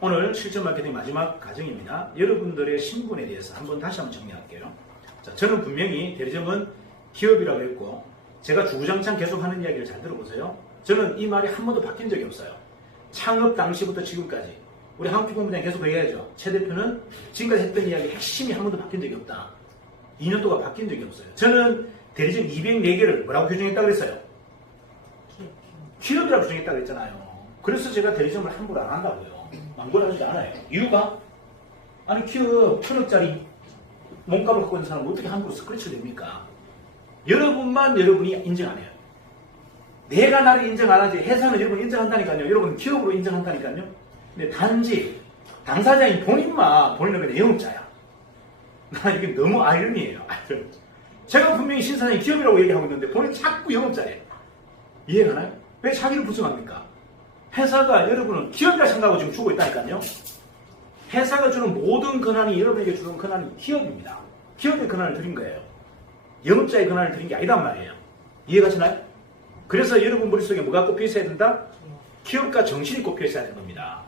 오늘 실전 마케팅 마지막 과정입니다. 여러분들의 신분에 대해서 다시 한번 정리할게요. 자, 저는 분명히 대리점은 기업이라고 했고, 제가 주구장창 계속 하는 이야기를 잘 들어보세요. 저는 이 말이 한 번도 바뀐 적이 없어요. 창업 당시부터 지금까지. 우리 한국기공부장 계속 얘기하죠. 최 대표는 지금까지 했던 이야기 핵심이 한 번도 바뀐 적이 없다. 2년 동안 바뀐 적이 없어요. 저는 대리점 204개를 뭐라고 규정했다고 그랬어요? 기업이라고 규정했다고 그랬잖아요. 그래서 제가 대리점을 함부로 안 한다고요. 망고를 하지 않아요. 이유가? 아니, 기업 1,000억짜리 몸값을 갖고 있는 사람을 어떻게 함부로 스크래치를 냅니까? 여러분이 인정 안 해요. 내가 나를 인정 안 하지, 회사는 여러분 인정한다니까요. 여러분 기업으로 인정한다니까요. 근데 단지 당사자인 본인은 그냥 영업자야. 나 이게 너무 아이러니예요. 제가 분명히 신사장이 기업이라고 얘기하고 있는데 본인 자꾸 영업자래. 이해가 가나요? 왜 자기를 부정합니까? 회사가 여러분은 기업이라 생각하고 지금 주고 있다니까요. 회사가 주는 모든 권한이 여러분에게 주는 권한이 기업입니다. 기업의 권한을 드린 거예요. 영업자의 권한을 드린 게 아니란 말이에요. 이해가시나요? 그래서 여러분 머릿속에 뭐가 꼽혀 있어야 된다? 기업가 정신이 꼽혀 있어야 되는 겁니다.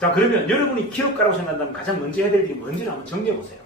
자, 그러면 여러분이 기업가라고 생각한다면 가장 먼저 해야 될 일이 뭔지를 한번 정리해 보세요.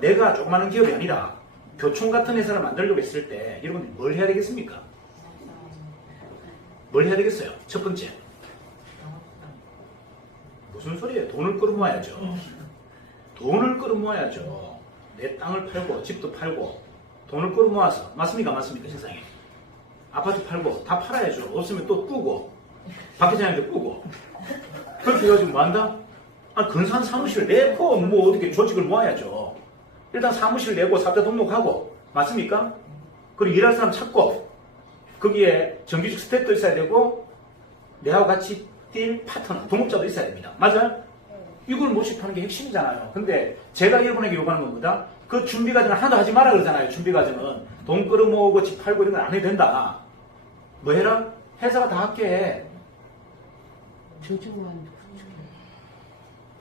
내가 조그마한 기업이 아니라 교총 같은 회사를 만들려고 했을 때 여러분들이 뭘 해야 되겠습니까? 뭘 해야 되겠어요? 첫 번째, 무슨 소리예요? 돈을 끌어모아야죠. 돈을 끌어모아야죠. 내 땅을 팔고 집도 팔고 돈을 끌어모아서, 맞습니까? 맞습니까? 세상에 아파트 팔고 다 팔아야죠. 없으면 또 꾸고 박회장한테 꾸고 그렇게 해가지고 뭐한다? 근사한 사무실을 내고 뭐 어떻게 조직을 모아야죠. 일단 사무실 내고 사업자 등록하고, 맞습니까? 그리고 일할 사람 찾고, 거기에 정규직 스태프도 있어야 되고 내하고 같이 뛸 파트너, 동업자도 있어야 됩니다. 맞아요? 이걸 모집하는 게 핵심이잖아요. 근데 제가 여러분에게 요구하는 건 뭐다? 그 준비 과정을 하나도 하지 마라 그러잖아요. 준비 과정은 돈 끌어모으고 집 팔고 이런 건 안 해도 된다. 뭐 해라? 회사가 다 할게. 조직만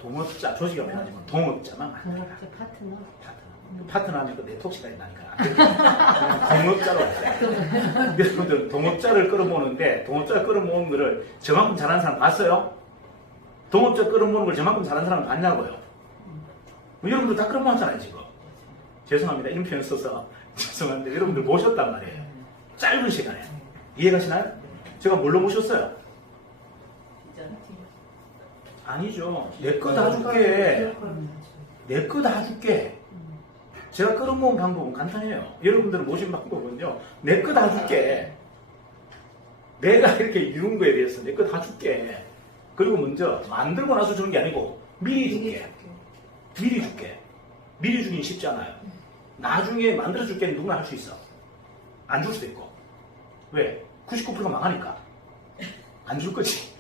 동업자, 조직이 아니지만 동업자만 만들어라. 동업자 파트너. 파트너 하면 그 네트워크가 있다니까. 동업자로 하세요. 여러분들 동업자를 끌어모으는데, 동업자를 끌어모으는 거를 저만큼 잘하는 사람 봤어요? 동업자 끌어모으는 걸 저만큼 잘하는 사람 봤냐고요? 여러분들 다 끌어모았잖아요, 지금. 죄송합니다. 이런 표현 써서 죄송한데 여러분들 모셨단 말이에요. 짧은 시간에. 이해가시나요? 제가 뭘로 모셨어요? 아니죠. 내 거 다 줄게. 내 거 다 줄게. 제가 끌어모은 방법은 간단해요. 여러분들을 모신 방법은요, 내 거 다 줄게. 내가 이렇게 이룬 거에 대해서 내 거 다 줄게. 그리고 먼저 만들고 나서 주는 게 아니고 미리 줄게. 미리 줄게. 미리 주긴 쉽지 않아요. 나중에 만들어 줄게 누구나 할 수 있어. 안 줄 수도 있고. 왜? 99%가 망하니까. 안 줄 거지.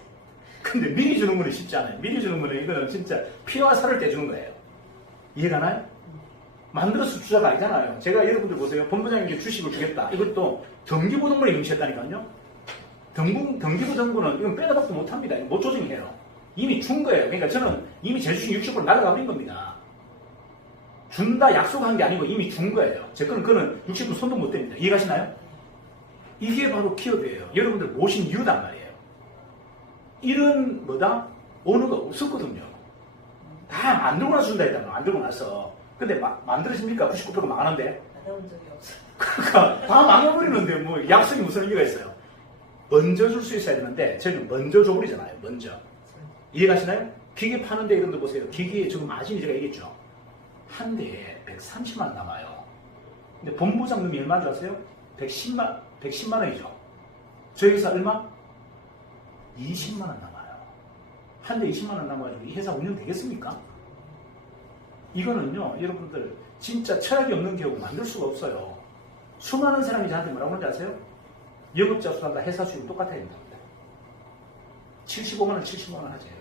근데 미리 주는 거는 쉽지 않아요. 미리 주는 거는 이거는 진짜 피와 살을 떼주는 거예요. 이해가나요? 만들어서 주자가 아니잖아요. 제가 여러분들 보세요. 본부장님께 주식을 주겠다. 이것도 정기부 정부에 응시했다니까요. 경기부 정부는 이건 빼다 박도 못합니다. 못 조정해요. 이미 준 거예요. 그러니까 저는 이미 제 주식 60% 날아가 버린 겁니다. 준다 약속한 게 아니고 이미 준 거예요. 제 거는 그는 60% 손도 못 댑니다. 이해가시나요? 이게 바로 기업이에요. 여러분들 모신 이유단 말이에요. 이런 오너가 없었거든요. 다 만들고 나서 준다 했잖아요. 만들고 나서. 근데 만들어집니까? 99%가 망하는데? 받아본 적이 없어요. 그러니까 다 망해버리는데 뭐 약속이 무슨 의미가 있어요? 먼저 줄 수 있어야 되는데 저희는 먼저 줘버리잖아요. 먼저. 이해가시나요? 기계 파는데 이런 데 보세요. 기계에 지금 마진이 제가 얘기했죠. 한 대에 130만 원 남아요. 근데 본부장님이 얼마 줄 아세요? 110만 원이죠. 저희 회사 얼마? 20만 원 남아요. 한 대 20만 원 남아가지고 이 회사 운영 되겠습니까? 이거는요, 여러분들 진짜 철학이 없는 기업을 만들 수가 없어요. 수많은 사람이 저한테 뭐라고 하는지 아세요? 영업자 수당과 회사 수익은 똑같아야 된다. 75만 원, 75만 원 하세요.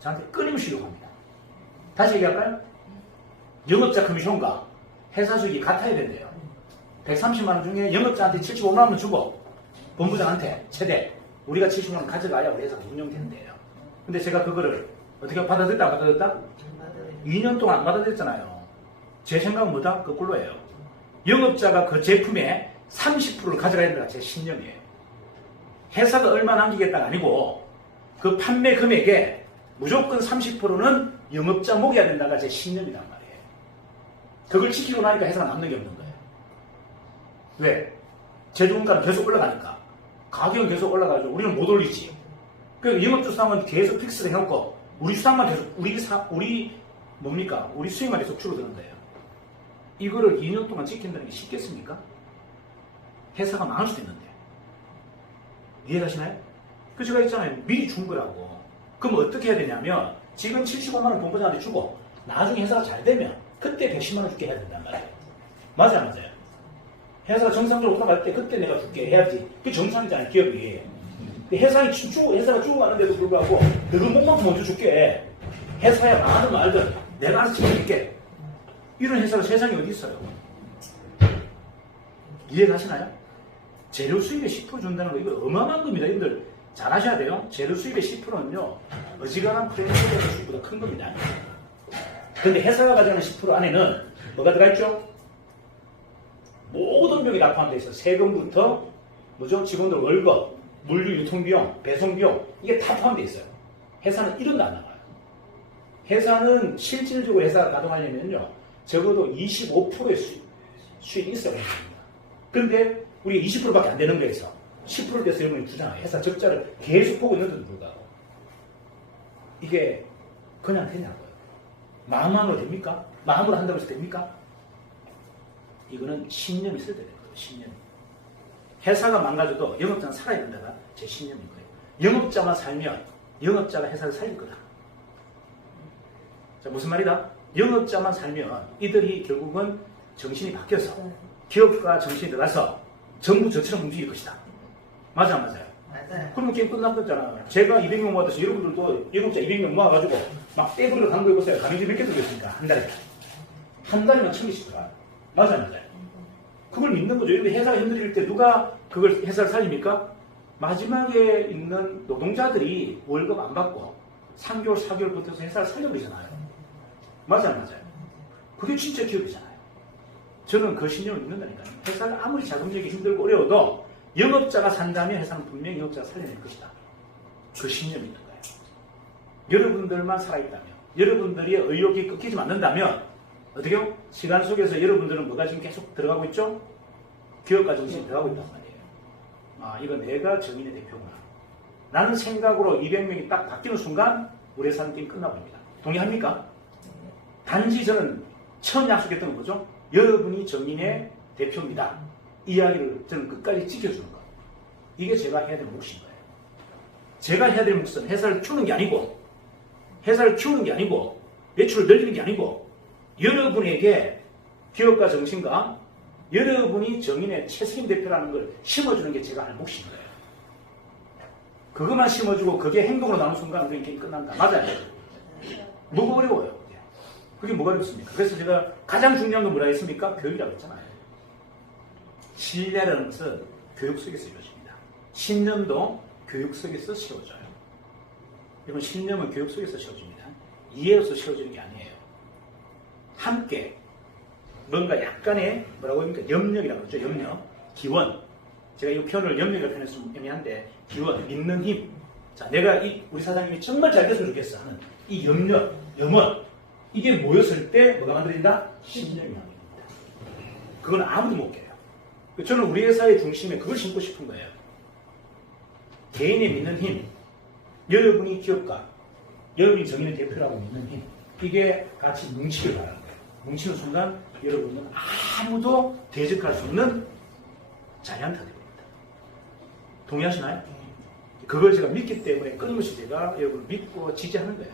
저한테 끊임없이 요구합니다. 다시 얘기할까요? 영업자 커미션과 회사 수익이 같아야 된대요. 130만 원 중에 영업자한테 75만 원 주고 본부장한테 최대 우리가 70만 원 가져가야 우리 회사가 운영된대요. 근데 제가 그거를 어떻게 받아들였다 안 받아들였다? 2년 동안 안 받아들였잖아요. 제 생각은 뭐다? 거꾸로예요. 영업자가 그 제품의 30%를 가져가야 된다가 제 신념이에요. 회사가 얼마 남기겠다가 아니고 그 판매 금액에 무조건 30%는 영업자 먹여야 된다가 제 신념이란 말이에요. 그걸 지키고 나니까 회사가 남는 게 없는 거예요. 왜? 제조금값은 계속 올라가니까. 가격은 계속 올라가죠. 우리는 못 올리지. 그러니까 영업주상은 계속 픽스를 해놓고 우리 수당만 계속 우리 수익만 계속 줄어드는 거예요. 이거를 2년 동안 지킨다는 게 쉽겠습니까? 회사가 망할 수도 있는데. 이해가시나요? 그 제가 있잖아요. 미리 준 거라고. 그럼 어떻게 해야 되냐면 지금 75만 원 본부장한테 주고 나중에 회사가 잘 되면 그때 110만 원 줄게 해야 된단 말이에요. 맞아요. 회사가 정상적으로 돌아갈 때 그때 내가 줄게 해야지. 그게 정상이잖아요. 기업이. 회사가 죽어가는데도 불구하고 너그 몸만큼 먼저 줄게. 회사야 망하든 말든 내가 알아서 책임질게. 이런 회사가 세상에 어디 있어요? 이해가시나요? 재료 수입의 10% 준다는 거 이거 어마어마한 겁니다. 여러분들 잘 아셔야 돼요. 재료 수입의 10%는요 어지간한 프랜차이즈 수입보다 큰 겁니다. 근데 회사가 가져가는 10% 안에는 뭐가 들어가 있죠? 모든 비용이 다 포함되어 있어요. 세금부터 직원들 월급, 물류 유통비용, 배송비용 이게 다 포함되어 있어요. 회사는 1원도 안 나가요. 회사는 실질적으로 회사가 가동하려면요 적어도 25%의 수익이 있어야 됩니다. 근데 우리가 20%밖에 안 되는 거에서 10% 돼서 여러분이 주잖아요. 회사 적자를 계속 보고 있는데도 불구하고 이게 그냥 되냐고요. 마음만으로 됩니까? 마음으로 한다고 해서 됩니까? 이거는 신념이 있어야 되는 거예요. 신념. 회사가 망가져도 영업자는 살아야 된다가 제 신념인 거예요. 영업자만 살면 영업자가 회사를 살릴 거다. 자, 무슨 말이다? 영업자만 살면 이들이 결국은 정신이 바뀌어서 기업가 정신이 들어가서 정부 저처럼 움직일 것이다. 맞아요? 맞아요. 그러면 게임 끝난 거잖아. 제가 200명 모아서 여러분들도 영업자 200명 모아가지고 막 떼부리로 강구해보세요. 가맹점 몇 개 들겠습니까? 한 달에. 한 달이면 1000개씩 들어가. 맞아요? 그걸 믿는 거죠. 여러분 회사가 힘들 때 누가 그걸 회사를 살립니까? 마지막에 있는 노동자들이 월급 안 받고 3개월, 4개월 버텨서 회사를 살려버리잖아요. 맞아요. 그게 진짜 기업이잖아요. 저는 그 신념을 믿는다니까요. 회사를 아무리 자금력이 힘들고 어려워도 영업자가 산다면 회사는 분명히 영업자가 살려낼 것이다. 그 신념이 있는 거예요. 여러분들만 살아있다면, 여러분들의 의욕이 꺾이지 않는다면 어떻게요? 시간 속에서 여러분들은 뭐가 지금 계속 들어가고 있죠? 기업가 정신이 들어가고 있단 말이에요. 아, 이거 내가 정인의 대표구나. 라는 생각으로 200명이 딱 바뀌는 순간 우리 회사는 게임 끝나버립니다. 동의합니까? 단지 저는 처음 약속했던 건 뭐죠? 여러분이 정인의 대표입니다. 이야기를 저는 끝까지 지켜주는 것. 이게 제가 해야 될 몫인 거예요. 제가 해야 될 몫은 회사를 키우는 게 아니고 매출을 늘리는 게 아니고 여러분에게 기업가 정신과 여러분이 정인의 최승임 대표라는 걸 심어주는 게 제가 할 몫인 거예요. 그것만 심어주고 그게 행동으로 나오는 순간 그게 게임 끝난다. 맞아요? 뭐가 어려워요? 그게 뭐가 어렵습니까? 그래서 제가 가장 중요한 건 뭐라 했습니까? 교육이라고 했잖아요. 신뢰라는 것은 교육 속에서 이루어집니다. 신념도 교육 속에서 세워져요. 여러분 신념은 교육 속에서 세워집니다. 이해로서 세워지는 게 아니에요. 함께 뭔가 약간의 뭐라고 합니까? 염력이라고 그러죠. 염력, 기원. 제가 이 표현을 염력이라고 표현했으면 애매한데 기원, 믿는 힘. 자, 내가 우리 사장님이 정말 잘 됐으면 좋겠어 하는 이 염력, 염원 이게 모였을 때 뭐가 만들어진다? 신념이 만들어집니다. 그건 아무도 못 깨요. 저는 우리 회사의 중심에 그걸 심고 싶은 거예요. 개인의 믿는 힘, 여러분이 기업가, 여러분이 정인의 대표라고 믿는 힘, 이게 같이 뭉치길 바라는 거예요. 뭉치는 순간 여러분은 아무도 대적할 수 없는 자이언트가 됩니다. 동의하시나요? 그걸 제가 믿기 때문에 끊임없이 제가 여러분을 믿고 지지하는 거예요.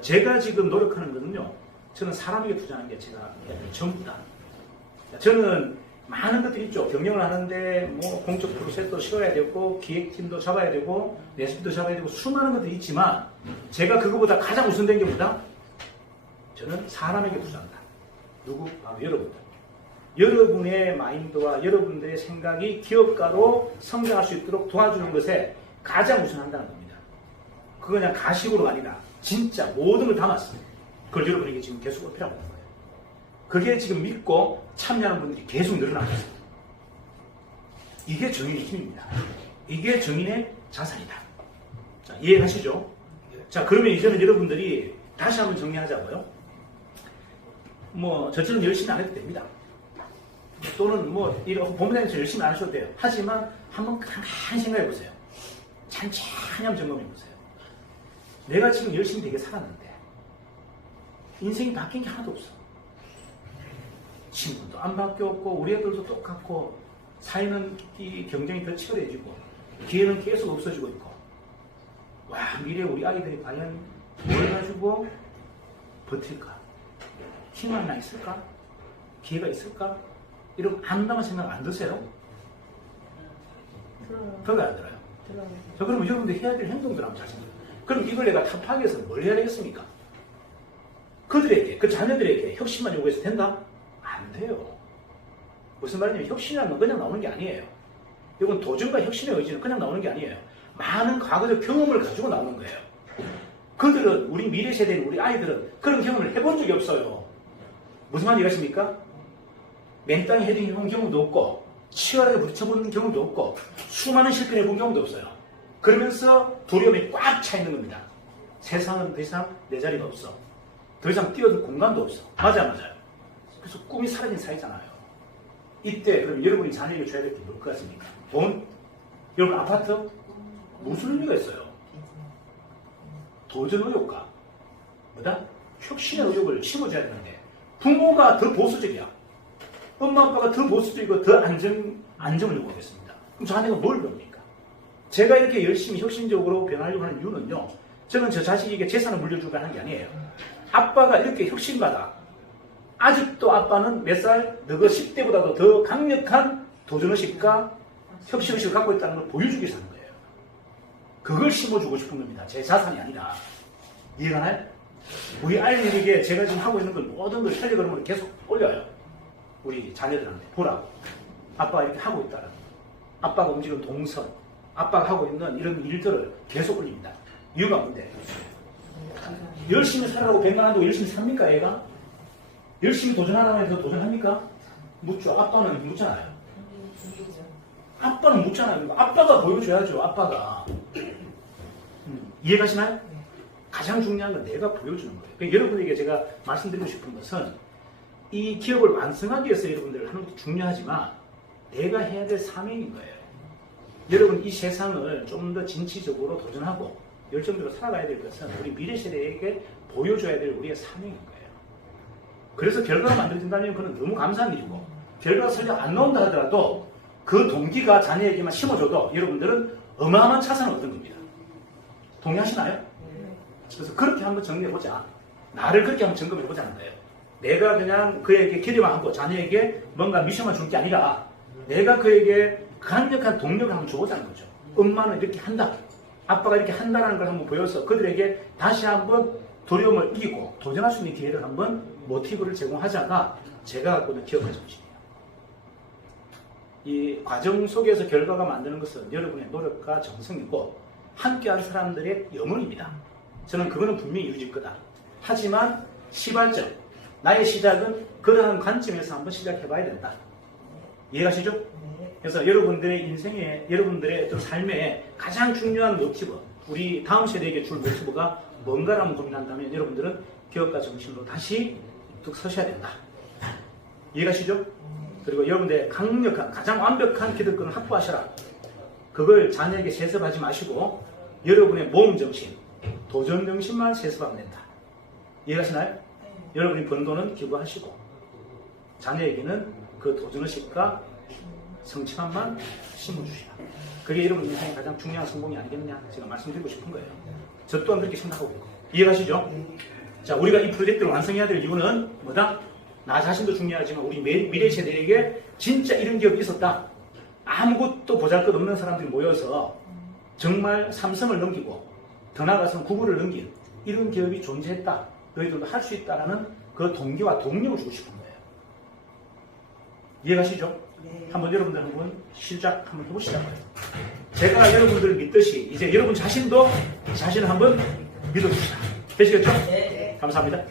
제가 지금 노력하는 거는요, 저는 사람에게 투자하는 게 제가 전부다. 저는 많은 것들이 있죠. 경영을 하는데 뭐 공적 프로세스도 세워야 되고 기획팀도 잡아야 되고 레시피도 잡아야 되고 수많은 것들이 있지만 제가 그거보다 가장 우선된 게 뭐다? 저는 사람에게 투자한다. 누구? 바로 여러분들. 여러분의 마인드와 여러분들의 생각이 기업가로 성장할 수 있도록 도와주는 것에 가장 우선한다는 겁니다. 그거 그냥 가식으로 아니라 진짜 모든 걸 담았어요. 그걸 여러분에게 지금 계속 어필하고 있는 거예요. 그게 지금 믿고 참여하는 분들이 계속 늘어나고 있습니다. 이게 정인의 힘입니다. 이게 정인의 자산이다. 자, 이해가시죠? 자, 그러면 이제는 여러분들이 다시 한번 정리하자고요. 뭐 저처럼 열심히 안 해도 됩니다. 또는 뭐 이런 본부장님처럼 열심히 안 하셔도 돼요. 하지만 한번 가만히 생각해 보세요. 찬찬히 한번 점검해 보세요. 내가 지금 열심히 되게 살았는데 인생이 바뀐 게 하나도 없어. 신분도 안 바뀌었고 우리 애들도 똑같고 사회는 이 경쟁이 더 치열해지고 기회는 계속 없어지고 있고 와 미래 우리 아이들이 과연 뭘 가지고 버틸까? 힘 하나 있을까? 기회가 있을까? 이런 안담한 생각 안 드세요? 들어요 안 들어요? 들어요. 자, 그러면 여러분들 해야 될 행동들 한번 잘 생각해요. 그럼 이걸 내가 타파하기 위해서 뭘 해야 되겠습니까? 그들에게, 그 자녀들에게 혁신만 요구해서 된다? 안 돼요. 무슨 말이냐면 혁신이라는 건 그냥 나오는 게 아니에요. 이건 도전과 혁신의 의지는 그냥 나오는 게 아니에요. 많은 과거적 경험을 가지고 나오는 거예요. 그들은, 우리 미래 세대인 우리 아이들은 그런 경험을 해본 적이 없어요. 무슨 말인지 이해하십니까? 맨땅에 헤딩 해본 경험도 없고 치열하게 부딪혀본 경험도 없고 수많은 실패를 해본 경험도 없어요. 그러면서 두려움이 꽉 차 있는 겁니다. 세상은 더 이상 내 자리가 없어. 더 이상 뛰어들 공간도 없어. 맞아요. 그래서 꿈이 사라진 사이잖아요. 이때 그럼 여러분이 자녀에게 줘야 될 게 뭘 것 같습니까? 돈? 여러분 아파트? 무슨 의미가 있어요? 도전 의욕과 뭐다? 혁신의 의욕을 심어줘야 되는데 부모가 더 보수적이야. 엄마 아빠가 더 보수적이고 더 안정을 요구하겠습니다. 그럼 자녀가 뭘 배웁니까? 제가 이렇게 열심히 혁신적으로 변하려고 하는 이유는요. 저는 저 자식에게 재산을 물려주고 하는 게 아니에요. 아빠가 이렇게 혁신가다. 아직도 아빠는 몇 살? 너가 10대보다도 더 강력한 도전의식과 혁신의식을 갖고 있다는 걸 보여주기 위해서 하는 거예요. 그걸 심어주고 싶은 겁니다. 제 자산이 아니라. 이해가나요? 우리 아이들에게 제가 지금 하고 있는 걸 모든 걸 텔레그램으로 계속 올려요. 우리 자녀들한테 보라고. 아빠가 이렇게 하고 있다는 거. 아빠가 움직이는 동선, 아빠가 하고 있는 이런 일들을 계속 올립니다. 이유가 뭔데? 열심히 살아가고 백만한다고 열심히 삽니까, 애가? 열심히 도전하라고 해서 도전합니까? 묻죠. 아빠는 묻잖아요. 아빠는 묻잖아요. 아빠가 보여줘야죠, 아빠가. 이해가시나요? 가장 중요한 건 내가 보여주는 거예요. 그러니까 여러분에게 제가 말씀드리고 싶은 것은 이 기업을 완성하기 위해서 여러분들 하는 것도 중요하지만 내가 해야 될 사명인 거예요. 여러분 이 세상을 좀 더 진취적으로 도전하고 열정적으로 살아가야 될 것은 우리 미래 세대에게 보여줘야 될 우리의 사명인 거예요. 그래서 결과가 만들어진다면 그건 너무 감사한 일이고 결과가 설령 안 나온다 하더라도 그 동기가 자녀에게만 심어줘도 여러분들은 어마어마한 차선을 얻은 겁니다. 동의하시나요? 그래서 그렇게 한번 정리해보자. 나를 그렇게 한번 점검해보자는 거예요. 내가 그냥 그에게 기대만 하고 자녀에게 뭔가 미션만 줄 게 아니라 내가 그에게 강력한 동력을 한번 줘보자는 거죠. 엄마는 이렇게 한다. 아빠가 이렇게 한다는 걸 한번 보여서 그들에게 다시 한번 두려움을 이기고 도전할 수 있는 기회를 한번 모티브를 제공하자가 제가 갖고 있는 기업의 정신이에요. 이 과정 속에서 결과가 만드는 것은 여러분의 노력과 정성이고 함께한 사람들의 영혼입니다. 저는 그거는 분명히 이루어질 거다. 하지만 시발점, 나의 시작은 그러한 관점에서 한번 시작해봐야 된다. 이해가시죠? 그래서 여러분들의 인생에, 여러분들의 어떤 삶에 가장 중요한 모티브, 우리 다음 세대에게 줄 모티브가 뭔가를 한번 고민한다면 여러분들은 기업가 정신으로 다시 뚝 서셔야 된다. 이해가시죠? 그리고 여러분들의 강력한, 가장 완벽한 기득권을 확보하셔라. 그걸 자녀에게 세습하지 마시고 여러분의 모험 정신, 도전 정신만 세습하면 된다. 이해가시나요? 여러분이 번 돈은 기부하시고 자녀에게는 그 도전의식과 성취감만 심어주시라. 그게 여러분 인생의 가장 중요한 성공이 아니겠느냐 제가 말씀드리고 싶은 거예요. 저 또한 그렇게 생각하고 있고. 이해가시죠? 자, 우리가 이 프로젝트를 완성해야 될 이유는 뭐다? 나 자신도 중요하지만 우리 미래 세대에게 진짜 이런 기업이 있었다. 아무것도 보잘것없는 사람들이 모여서 정말 삼성을 넘기고 더 나아가서는 구글을 넘긴 이런 기업이 존재했다. 너희들도 할 수 있다라는 그 동기와 동력을 주고 싶은 거예요. 이해가시죠? 네. 한번 여러분들 한번 시작 한번 해보시자고요. 제가 여러분들을 믿듯이 이제 여러분 자신도 자신을 한번 믿어주시라. 되시겠죠? 네. 감사합니다.